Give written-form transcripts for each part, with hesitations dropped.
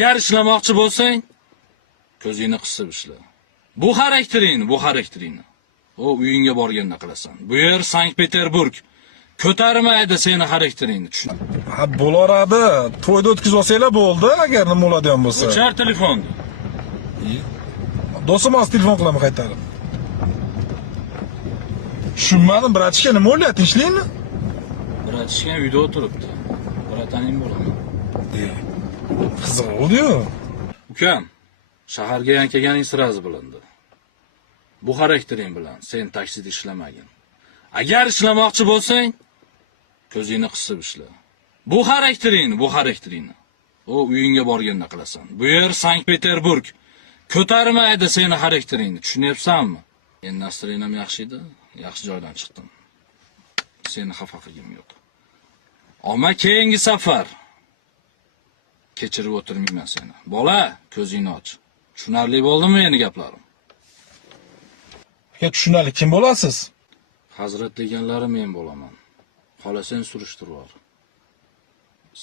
Agar ishlamoqchi bo'lsang, ko'zingni qisib ishla. Bu xarakteringni. O uyingga borganda qilasan. Bu yer Sankt-Peterburg. Ko'tarmaydi seni xarakteringni, tushun. Ha, bo'laradi. To'yda o'tkazib olsanglar bo'ldi, agar nima bo'ladigan bo'lsa. O'char telefonni. Do'stim hozir telefon qilaman qaytarib. Tushunmadim, bratishka nima o'ylayapti, ishlaymi? Bratishka uyda o'tiribdi. Brataning bo'laman. Qiziq bo'ldi-yu. Ukam, shaharga yan kelganing sirazi bilindi. Bu xaraktering bilan sen taksida ishlamagin. Agar ishlamoqchi bo'lsang, ko'zingni qisib ishla. Bu xarakteringni. O uyingga borganda qilasan. Bu yer Sankt-Peterburg. Ko'tarmaydi seni xarakteringni, tushunyapsanmi? Endi nastroyenam yaxshi edi, yaxshi joydan chiqdim. Seni xafa qilgim yo'q. Ammo keyingi safar kechirib o'tirmayman seni. Bola, ko'zingni och. Tushunarli bo'ldimi meni gaplarim? Aka, tushunarli kim bo'lasiz? Hazrat deganlari men bo'laman. Xolasang surishtirib ol.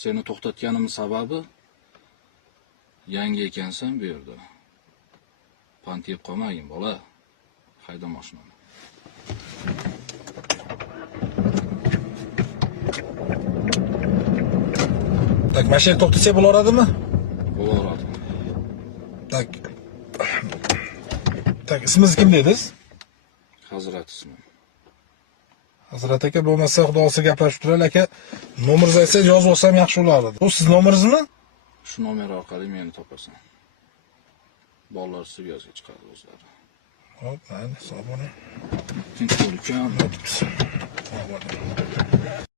Seni to'xtatganim sababi yangi ekansan bu yerda. Pant yeb qolmagin, bola. Hayda mashinani. Tak, mashina to'xtatsa bo'laradimi? Bo'laradi. Tak, ismingiz kim dedingiz? Hazrat ismi. Hazrat aka, bo'lmasa xudo olsa gaplashib turaylik aka. Nomeringizni aytsangiz yozib olsam yaxshi bo'lardi. Bu siz nomeringizmi? Shu nomer orqali meni topasan. Bolalar sizga yozib chiqadi o'zlari. Hop, mayli, sog' bo'ling. Tinch bo'l ukam. Sog' bo'ling.